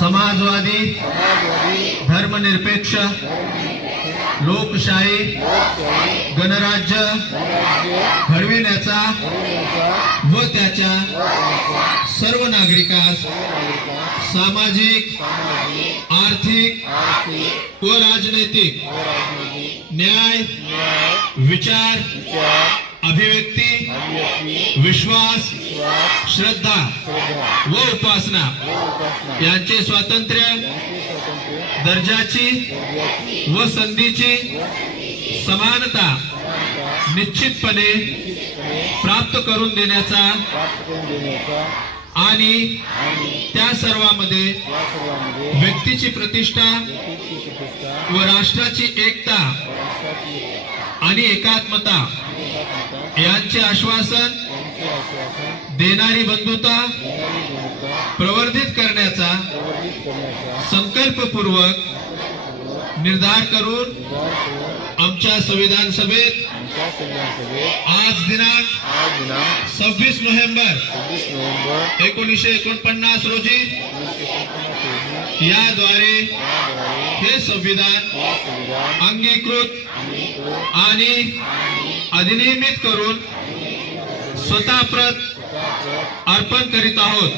समाजवादी, धर्मनिरपेक्ष, लोकशाही, गणराज्य घडविण्याचा व त्याच्या सर्व नागरिकास सामाजिक, आर्थिक व राजनैतिक न्याय, विचार, अभिव्यक्ती, विश्वास, श्रद्धा व उपासना यांचे स्वातंत्र्य, दर्जाची व संधीची समानता निश्चितपणे प्राप्त करून देण्याचा आणि त्या सर्वांमध्ये व्यक्तीची प्रतिष्ठा व राष्ट्राची एकता आणि एकात्मता यांचे आश्वासन देणारी बंधुता प्रवर्धित करण्याचा संकल्पपूर्वक निर्धार करून आमच्या संविधान सभेत आज दिनांक 26 नोव्हेंबर 1949 रोजी याद्वारे हे संविधान अंगीकृत आणि अधिनियमित करून स्वतः प्रत अर्पण करीत आहोत।